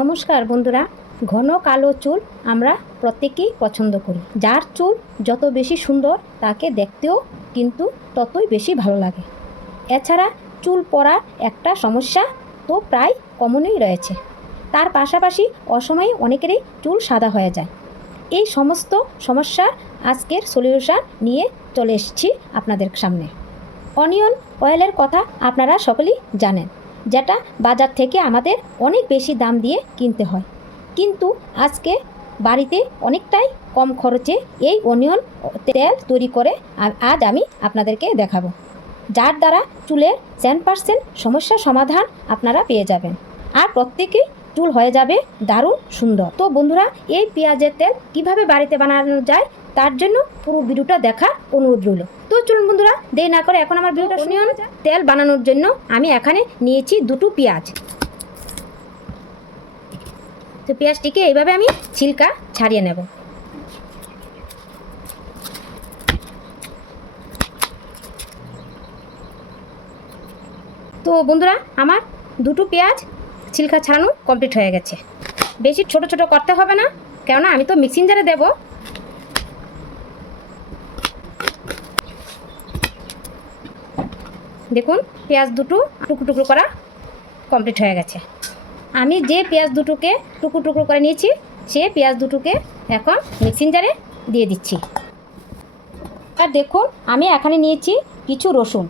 নমস্কার বন্ধুরা, ঘন কালো চুল আমরা প্রত্যেকেই পছন্দ করি। যার চুল যত বেশি সুন্দর তাকে দেখতেও কিন্তু ততই বেশি ভালো লাগে। এছাড়া চুল পড়ার একটা সমস্যা তো প্রায় কমনই রয়েছে। তার পাশাপাশি অসময়ে অনেকেরই চুল সাদা হয়ে যায়। এই সমস্ত সমস্যার আজকের সলিউশন নিয়ে চলে এসেছি আপনাদের সামনে। অনিয়ন অয়েলের কথা আপনারা সকলেই জানেন। যেটা বাজার থেকে আমাদের অনেক বেশি দাম দিয়ে কিনতে হয়। কিন্তু আজকে বাড়িতে অনেকটাই কম খরচে এই অনিয়ন তেল তৈরি করে আজ আমি আপনাদেরকে দেখাবো। যার দ্বারা চুলের সেন পার্সেন্ট সমস্যার সমাধান আপনারা পেয়ে যাবেন। আর প্রত্যেকেই চুল হয়ে যাবে দারুণ সুন্দর। তো বন্ধুরা, এই পেঁয়াজের তেল কীভাবে বাড়িতে বানানো যায় তার জন্য পুরো ভিডিওটা দেখার অনুরোধ রইল। তো চলুন বন্ধুরা দেরি না করে এখন আমার ভিডিওটা শুনিও তেল বানানোর জন্য আমি এখানে নিয়েছি দুটো পেঁয়াজ। তো পেঁয়াজটিকে এইভাবে আমি ছিলকা ছাড়িয়ে নেব। তো বন্ধুরা আমার দুটো পেঁয়াজ ছিলকা ছাড়ানো কমপ্লিট হয়ে গেছে। বেশি ছোট ছোট করতে হবে না কেননা আমি তো মিক্সিং জারে দেবো। দেখুন, পেঁয়াজ দুটো টুকরো টুকরো করা কমপ্লিট হয়ে গেছে। আমি যে পেঁয়াজ দুটোকে টুকরো টুকরো করে নিয়েছি, সে পেঁয়াজ দুটোকে এখন মিক্সিং জারে দিয়ে দিচ্ছি। আর দেখুন, আমি এখানে নিয়েছি কিছু রসুন।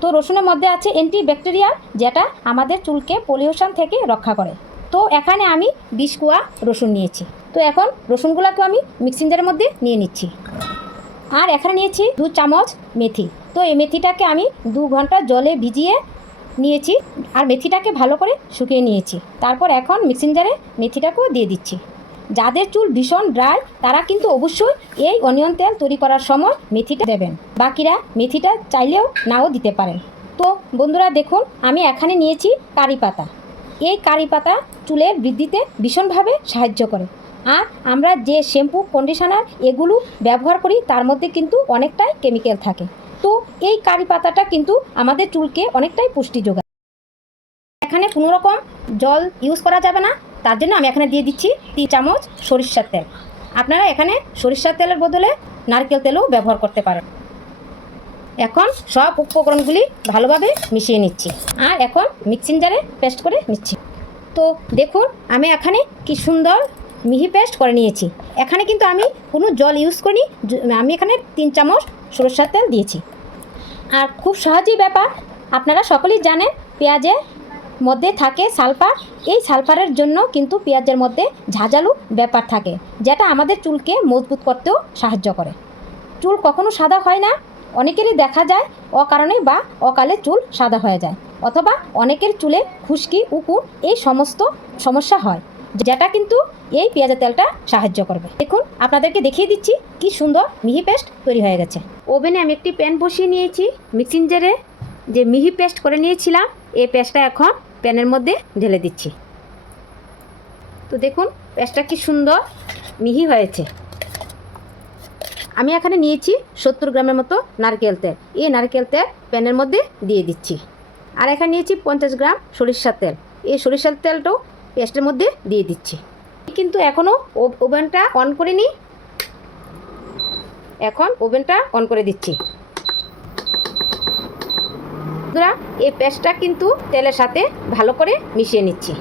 তো রসুনের মধ্যে আছে অ্যান্টি ব্যাকটেরিয়াল যেটা আমাদের চুলকে পলিউশন থেকে রক্ষা করে। তো এখানে আমি বিশ কুয়া রসুন নিয়েছি। তো এখন রসুনগুলোকে আমি মিক্সিং জারের মধ্যে নিয়ে নিচ্ছি। আর এখানে নিয়েছি দু চামচ মেথি। তো এই মেথিটাকে আমি দু ঘণ্টা জলে ভিজিয়ে নিয়েছি আর মেথিটাকে ভালো করে শুকিয়ে নিয়েছি। তারপর এখন মিক্সিং জারে মেথিটাকেও দিয়ে দিচ্ছি। যাদের চুল ভীষণ ড্রাই তারা কিন্তু অবশ্যই এই অনিয়ন তেল তৈরি করার সময় মেথিটা দেবেন। বাকিরা মেথিটা চাইলেও নাও দিতে পারেন। তো বন্ধুরা দেখুন, আমি এখানে নিয়েছি কারি পাতা। এই কারি পাতা চুলের বৃদ্ধিতে ভীষণভাবে সাহায্য করে। আর আমরা যে শ্যাম্পু কন্ডিশনার এগুলো ব্যবহার করি, তার মধ্যে কিন্তু অনেকটাই কেমিক্যাল থাকে। তো এই কারি পাতাটা কিন্তু আমাদের চুলকে অনেকটাই পুষ্টি যোগায়। এখানে কোনো রকম জল ইউজ করা যাবে না, তার জন্য আমি এখানে দিয়ে দিচ্ছি তিন চামচ সরিষার তেল। আপনারা এখানে সরিষার তেলের বদলে নারকেল তেলও ব্যবহার করতে পারেন। এখন সব উপকরণগুলি ভালোভাবে মিশিয়ে নিচ্ছি আর এখন মিক্সিং জারে পেস্ট করে নিচ্ছি। তো দেখুন, আমি এখানে কি সুন্দর মিহি পেস্ট করে নিয়েছি। এখানে কিন্তু আমি কোনো জল ইউজ করিনি আমি এখানে তিন চামচ সরষের তেল দিয়েছি। আর খুব সহজই ব্যাপার, আপনারা সকলেই জানেন পেঁয়াজের মধ্যে থাকে সালফার। এই সালফারের জন্য কিন্তু পেঁয়াজের মধ্যে ঝাঁঝালু ব্যাপার থাকে, যেটা আমাদের চুলকে মজবুত করতেও সাহায্য করে। চুল কখনো সাদা হয় না, অনেকেরই দেখা যায় অকারণে বা অকালে চুল সাদা হয়ে যায়, অথবা অনেকের চুলে খুশকি, উকুন এই সমস্ত সমস্যা হয়। যেটা কিন্তু এই পেঁয়াজের তেলটা সাহায্য করবে। দেখুন, আপনাদেরকে দেখিয়ে দিচ্ছি কি সুন্দর মিহি পেস্ট তৈরি হয়ে গেছে। ওভেনে আমি একটি প্যান বসিয়ে নিয়েছি, মিক্সিং জারে যে মিহি পেস্ট করে নিয়েছিলাম, এই পেস্টটা এখন প্যানের মধ্যে ঢেলে দিচ্ছি। তো দেখুন, পেস্টটা কি সুন্দর মিহি হয়েছে। আমি এখানে নিয়েছি সত্তর গ্রামের মতো নারকেল তেল। এই নারকেল তেল প্যানের মধ্যে দিয়ে দিচ্ছি। আর এখানে নিয়েছি পঞ্চাশ গ্রাম সরিষার তেল। এই সরিষার তেলটাও পেস্টের মধ্যে দিয়ে দিচ্ছি। কিন্তু এখনও ওভেনটা অন করিনি। এখন ওভেনটা অন করে দিচ্ছি। বন্ধুরা, এই পেস্টটা কিন্তু তেলের সাথে ভালো করে মিশিয়ে নিচ্ছি।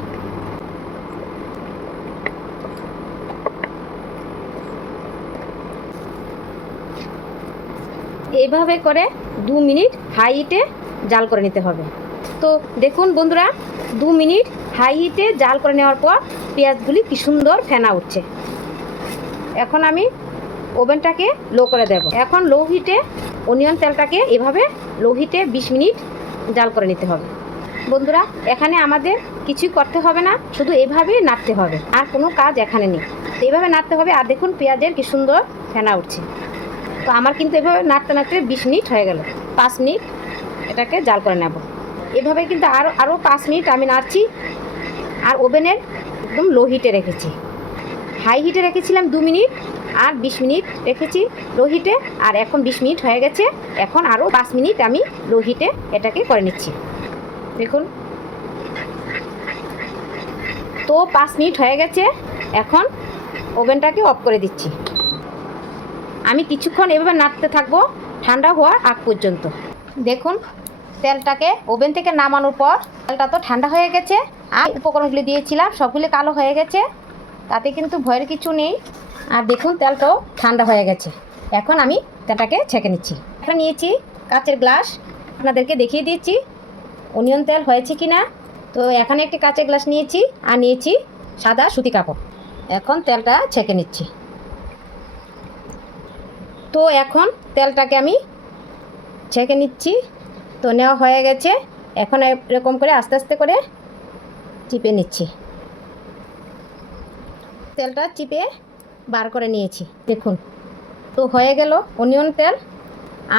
এইভাবে করে দু মিনিট হাই হিটে জাল করে নিতে হবে। তো দেখুন বন্ধুরা, দু মিনিট হাই হিটে জাল করে নেওয়ার পর পেঁয়াজগুলি কি সুন্দর ফেনা উঠছে। এখন আমি ওভেনটাকে লো করে দেব। এখন লো হিটে অনিয়ন তেলটাকে এভাবে লো হিটে বিশ মিনিট জাল করে নিতে হবে। বন্ধুরা, এখানে আমাদের কিছুই করতে হবে না, শুধু এভাবেই নাড়তে হবে। আর কোনো কাজ এখানে নেই। তো এইভাবে নাড়তে হবে আর দেখুন পেঁয়াজের কি সুন্দর ফেনা উঠছে। তো আমার কিন্তু এভাবে নাড়তে নাড়তে বিশ মিনিট হয়ে গেল। পাঁচ মিনিট এটাকে জাল করে নেব। এভাবে কিন্তু আরও আরও পাঁচ মিনিট আমি নাড়ছি। আর ওভেনের একদম লো হিটে রেখেছি। হাই হিটে রেখেছিলাম দু মিনিট, আর বিশ মিনিট রেখেছি লো হিটে, আর এখন বিশ মিনিট হয়ে গেছে, এখন আরও পাঁচ মিনিট আমি লো হিটে এটাকে করে নিচ্ছি। দেখুন। তো পাঁচ মিনিট হয়ে গেছে, এখন ওভেনটাকে অফ করে দিচ্ছি। আমি কিছুক্ষণ এভাবে নাড়তে থাকব, ঠান্ডা হওয়ার আগ পর্যন্ত। দেখুন, তেলটাকে ওভেন থেকে নামানোর পর, তেলটা তো ঠান্ডা হয়ে গেছে আর উপকরণগুলি দিয়েছিলাম, সবগুলি কালো হয়ে গেছে। তাতে কিন্তু ভয়ের কিছু নেই। আর দেখুন, তেলটাও ঠান্ডা হয়ে গেছে। এখন আমি তেলটাকে ছেঁকে নিচ্ছি। এখন নিয়েছি কাচের গ্লাস। আপনাদেরকে দেখিয়ে দিয়েছি অনিয়ন তেল হয়েছে কি না তো এখানে একটি কাচের গ্লাস নিয়েছি আর নিয়েছি সাদা সুতি কাপড়। এখন তেলটা ছেঁকে নিচ্ছি। তো এখন তেলটাকে আমি ছেঁকে নিচ্ছি। তো নেওয়া হয়ে গেছে। এখন এরকম করে আস্তে আস্তে করে চিপে নিচ্ছি। তেলটা চিপে বার করে নিয়েছি, দেখুন। তো হয়ে গেল অনিয়ন তেল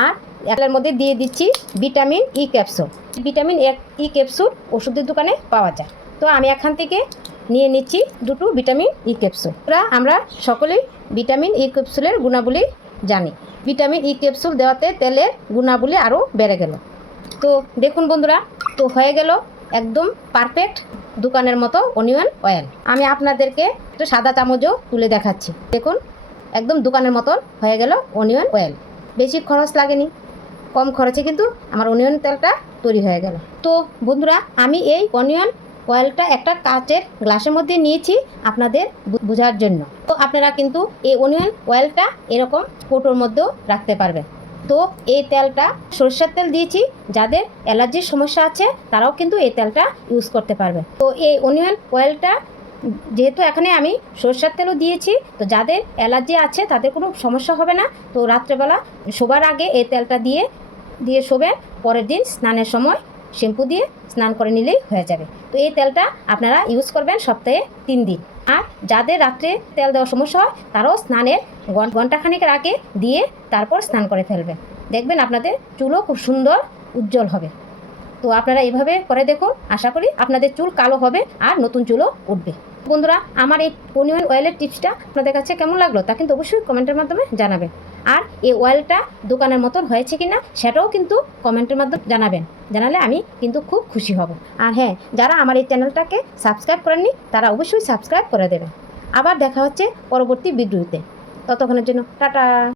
আর এটার মধ্যে দিয়ে দিচ্ছি vitamin E capsule. Vitamin E capsule ওষুধের দোকানে পাওয়া যায়। তো আমি এখান থেকে নিয়ে নিচ্ছি দুটো ভিটামিন ই ক্যাপসুল। আমরা সকলেই ভিটামিন ই ক্যাপসুলের গুণাবলী জানি। ভিটামিন ই ক্যাপসুল দেওয়াতে তেলের গুণাবলী আরও বেড়ে গেল। তো দেখুন বন্ধুরা, তো হয়ে গেল একদম পারফেক্ট দোকানের মতো অনিয়ন অয়েল আমি আপনাদেরকে একটু সাদা চামচও তুলে দেখাচ্ছি। দেখুন, একদম দোকানের মতন হয়ে গেল অনিয়ন অয়েল বেশি খরচ লাগেনি, কম খরচে কিন্তু আমার অনিয়ন তেলটা তৈরি হয়ে গেল। তো বন্ধুরা, আমি এই অনিয়ন অয়েলটা একটা কাচের গ্লাসের মধ্যে নিয়েছি আপনাদের বোঝার জন্য। তো আপনারা কিন্তু এই অনিয়ন অয়েলটা এরকম কৌটোর মধ্যেও রাখতে পারবেন। তো এই তেলটা সরষের তেল দিয়েছি। যাদের অ্যালার্জির সমস্যা আছে, তারাও কিন্তু এই তেলটা ইউজ করতে পারবে। তো এই অনিয়ন অয়েলটা যেহেতু এখানে আমি সরষের তেলও দিয়েছি, তো যাদের অ্যালার্জি আছে, তাদের কোনো সমস্যা হবে না। তো রাত্রেবেলা শোবার আগে এই তেলটা দিয়ে দিয়ে শোবে, পরের দিন স্নানের সময় শ্যাম্পু দিয়ে স্নান করে নিলেই হয়ে যাবে। তো এই তেলটা আপনারা ইউজ করবেন সপ্তাহে তিন দিন। আর যাদের রাত্রে তেল দেওয়ার সমস্যা হয়, তারাও স্নানের ঘন- ঘন্টাখানেকের আগে দিয়ে তারপর স্নান করে ফেলবে। দেখবেন আপনাদের চুলও খুব সুন্দর উজ্জ্বল হবে। তো আপনারা এভাবে করে দেখুন, আশা করি আপনাদের চুল কালো হবে আর নতুন চুলও উঠবে। বন্ধুরা, আমার এই পনিয়ন অয়েলের টিপসটা আপনাদের কাছে কেমন লাগল তা কিন্তু অবশ্যই কমেন্টের মাধ্যমে জানাবেন। আর এ ওয়েলটা দোকানের মতন হয়েছে কি না সেটাও কিন্তু কমেন্টের মাধ্যমে জানাবেন। জানালে আমি কিন্তু খুব খুশি হব। আর হ্যাঁ যারা আমার এই চ্যানেলটাকে সাবস্ক্রাইব করেননি, তারা অবশ্যই সাবস্ক্রাইব করে দেবেন। আবার দেখা হচ্ছে পরবর্তী ভিডিওতে। ততক্ষণের জন্য টাটা।